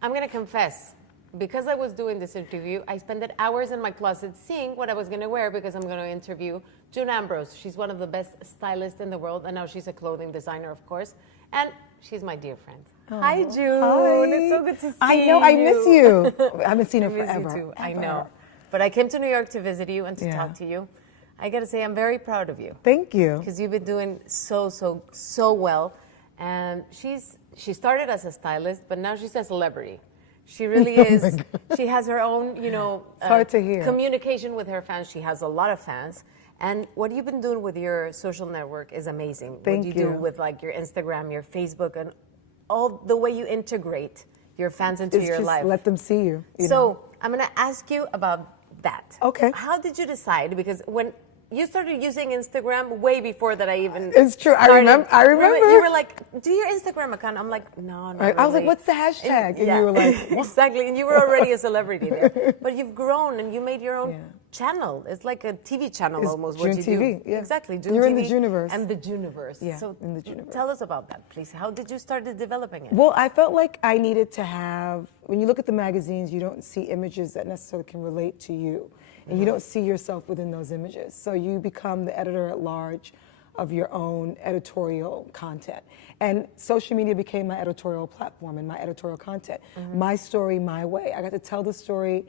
I'm going to confess, because I was doing this interview, I spent hours in my closet seeing what I was going to wear because I'm going to interview June Ambrose. She's one of the best stylists in the world, and now she's a clothing designer, of course. And she's my dear friend. Oh. Hi, June. Hi. It's so good to see you. I know, I miss you. I haven't seen her forever. You too. I know. But I came to New York to visit you and to talk to you. I got to say, I'm very proud of you. Thank you. Because you've been doing so well. And she started as a stylist, but now she's a celebrity. She really is. She has her own, it's hard to hear. Communication with her fans. She has a lot of fans. And what you've been doing with your social network is amazing. Thank what you do with like your Instagram, your Facebook, and all the way you integrate your fans into your life. Let them see you. So I'm going to ask you about that. Okay. How did you decide? Because when you started using Instagram way before that I even It's true. started. I remember. You were like, do your Instagram account. I'm like, no, not Right. I was like, really. what's the hashtag? And you were like, exactly. And you were already a celebrity there. But you've grown and you made your own channel. It's like a TV channel It's almost. June what you TV. do. Yeah. Exactly. June You're TV in the Juniverse. And the Juniverse. Yeah, So in the Juniverse. Tell us about that, please. How did you start developing it? Well, I felt like I needed to have, when you look at the magazines, you don't see images that necessarily can relate to you. And you don't see yourself within those images. So you become the editor at large of your own editorial content. And social media became my editorial platform and my editorial content. My story, my way. I got to tell the story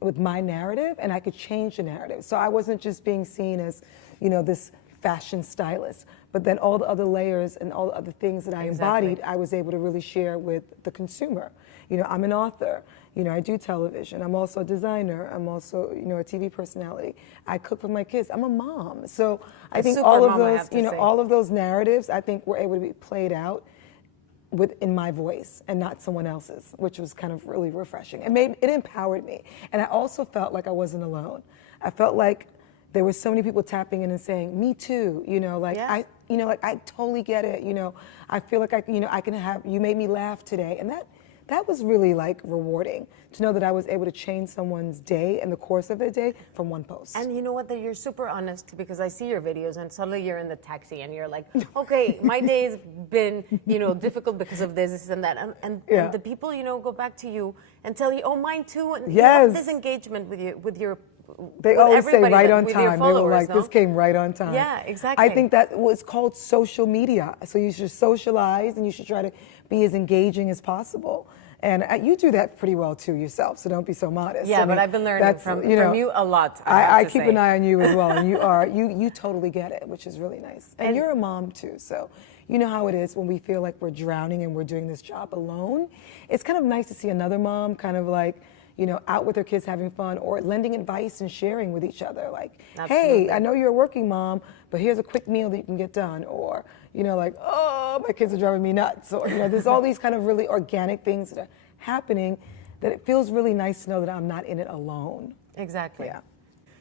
with my narrative, and I could change the narrative. So I wasn't just being seen as, this fashion stylist, but then all the other layers and all the other things that I embodied, I was able to really share with the consumer. I'm an author. I do television. I'm also a designer. I'm also, a TV personality. I cook with my kids. I'm a mom. So I think all of those, all of those narratives, I think were able to be played out in my voice and not someone else's, which was kind of really refreshing. It empowered me. And I also felt like I wasn't alone. I felt like there were so many people tapping in and saying, me too, I totally get it. I feel like I can have, you made me laugh today. And that was really like rewarding to know that I was able to change someone's day and the course of their day from one post. And you know what, that you're super honest, because I see your videos and suddenly you're in the taxi and you're like, okay, my day's been, difficult because of this and that. And the people, go back to you and tell you, oh, mine too. And you have this engagement with your they always say right on with time. They were like, this came right on time. Yeah, exactly. I think that was called social media. So you should socialize and you should try to be as engaging as possible. And you do that pretty well too yourself, so don't be so modest. Yeah, but I've been learning from you a lot. I keep an eye on you as well, and you totally get it, which is really nice. And you're a mom too, so you know how it is when we feel like we're drowning and we're doing this job alone. It's kind of nice to see another mom kind of like, out with her kids having fun or lending advice and sharing with each other. Like, hey, I know you're a working mom, but here's a quick meal that you can get done. Or, like, oh, my kids are driving me nuts. Or, there's all these kind of really organic things that are happening that it feels really nice to know that I'm not in it alone. Exactly. Yeah.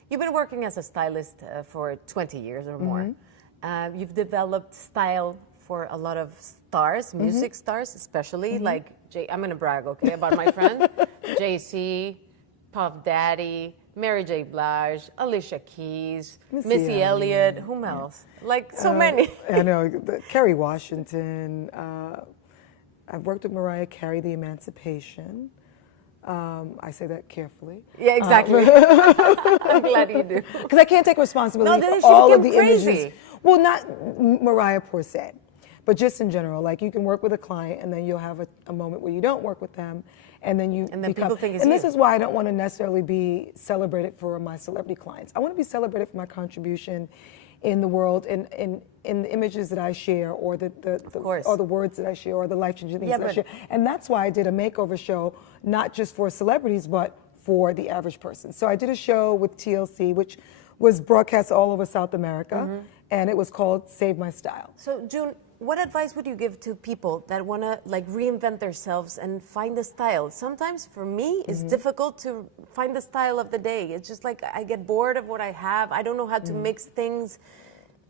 You've been working as a stylist for 20 years or more. You've developed style for a lot of stars, music stars especially, like I'm going to brag, okay, about my friend, Jay-Z, Puff Daddy, Mary J. Blige, Alicia Keys, Missy Elliott, whom else? Like so many. I know, Kerry Washington. I've worked with Mariah Carey, The Emancipation. I say that carefully. Yeah, exactly. I'm glad you do. Because I can't take responsibility for all of the images. Well, not Mariah per se, but just in general. Like you can work with a client and then you'll have a moment where you don't work with them and then you become, people think it's and this is why I don't want to necessarily be celebrated for my celebrity clients. I want to be celebrated for my contribution in the world, in the images that I share, or the words that I share, or the life-changing things that I share. And that's why I did a makeover show, not just for celebrities, but for the average person. So I did a show with TLC, which was broadcast all over South America, and it was called Save My Style. So June, what advice would you give to people that want to like reinvent themselves and find a style? Sometimes for me, it's difficult to find the style of the day. It's just like I get bored of what I have. I don't know how to mix things.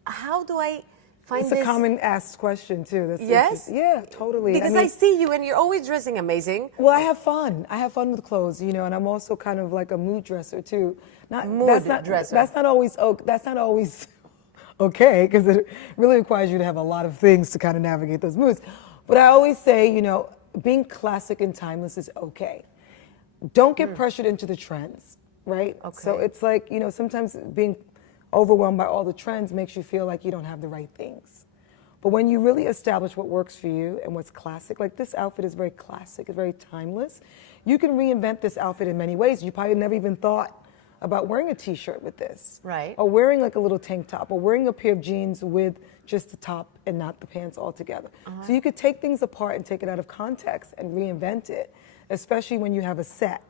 How do I find this? It's a common asked question too. That's yes? Yeah, totally. Because I see you and you're always dressing amazing. Well, I have fun. I have fun with clothes, and I'm also kind of like a mood dresser too. Dresser. That's not always okay, because it really requires you to have a lot of things to kind of navigate those moods. But I always say, being classic and timeless is okay. Don't get pressured into the trends, right? So Okay. it's like, sometimes being overwhelmed by all the trends makes you feel like you don't have the right things. But when you really establish what works for you and what's classic, like this outfit is very classic, it's very timeless. You can reinvent this outfit in many ways. You probably never even thought about wearing a t-shirt with this. Right. Or wearing like a little tank top, or wearing a pair of jeans with just the top and not the pants altogether. So you could take things apart and take it out of context and reinvent it, especially when you have a set.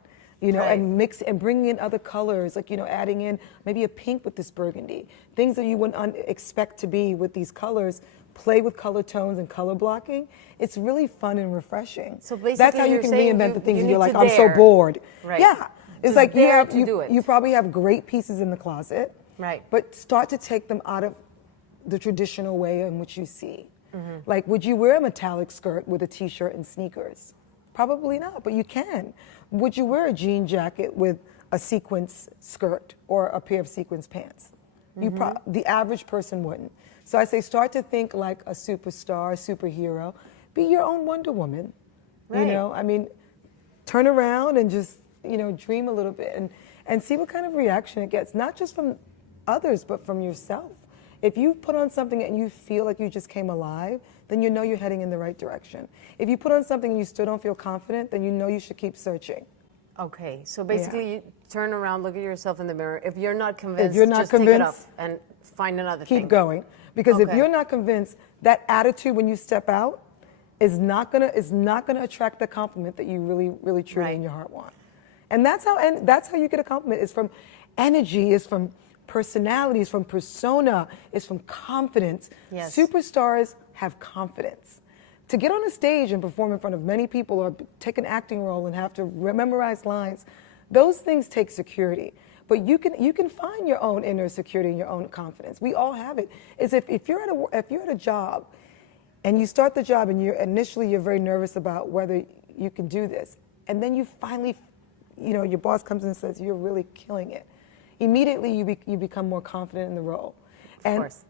Right. And mix and bring in other colors, like, adding in maybe a pink with this burgundy. Things that you wouldn't expect to be with these colors. Play with color tones and color blocking. It's really fun and refreshing. So basically that's how you you're can saying reinvent you- the things you and you're need like, to I'm so dare. bored. Right. Yeah. It's Just like dare to do you, it. you probably have great pieces in the closet. Right. But start to take them out of the traditional way in which you see. Mm-hmm. Like, would you wear a metallic skirt with a t-shirt and sneakers? Probably not, but you can. Would you wear a jean jacket with a sequins skirt or a pair of sequins pants? The average person wouldn't. So I say start to think like a superstar, superhero. Be your own Wonder Woman. Right. I mean, turn around and just, dream a little bit and see what kind of reaction it gets, not just from others, but from yourself. If you put on something and you feel like you just came alive, then you know you're heading in the right direction. If you put on something and you still don't feel confident, then you know you should keep searching. Okay, so basically you turn around, look at yourself in the mirror. If you're not convinced, If you're not just take it up convinced, and find another thing. Keep going. Because if Okay. you're not convinced, that attitude when you step out is not gonna attract the compliment that you really, really truly Right. in your heart want. And that's how you get a compliment. It's from energy, it's from personality, it's from persona, it's from confidence. Yes. Superstars have confidence. To get on a stage and perform in front of many people or take an acting role and have to memorize lines, those things take security. But you can find your own inner security and your own confidence. We all have it. It's if you're at a job and you start the job and you're very nervous about whether you can do this, and then you finally, your boss comes in and says you're really killing it. Immediately you become more confident in the role, Of course.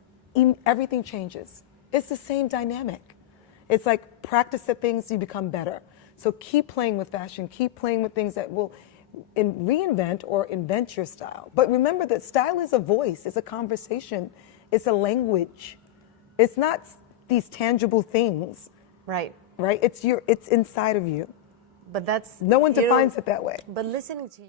everything changes. It's the same dynamic. It's like practice at things, you become better. So keep playing with fashion, keep playing with things that will reinvent or invent your style. But remember that style is a voice, it's a conversation, it's a language. It's not these tangible things, Right. right? It's inside of you. But that's No one you know, defines it that way. But listening to you.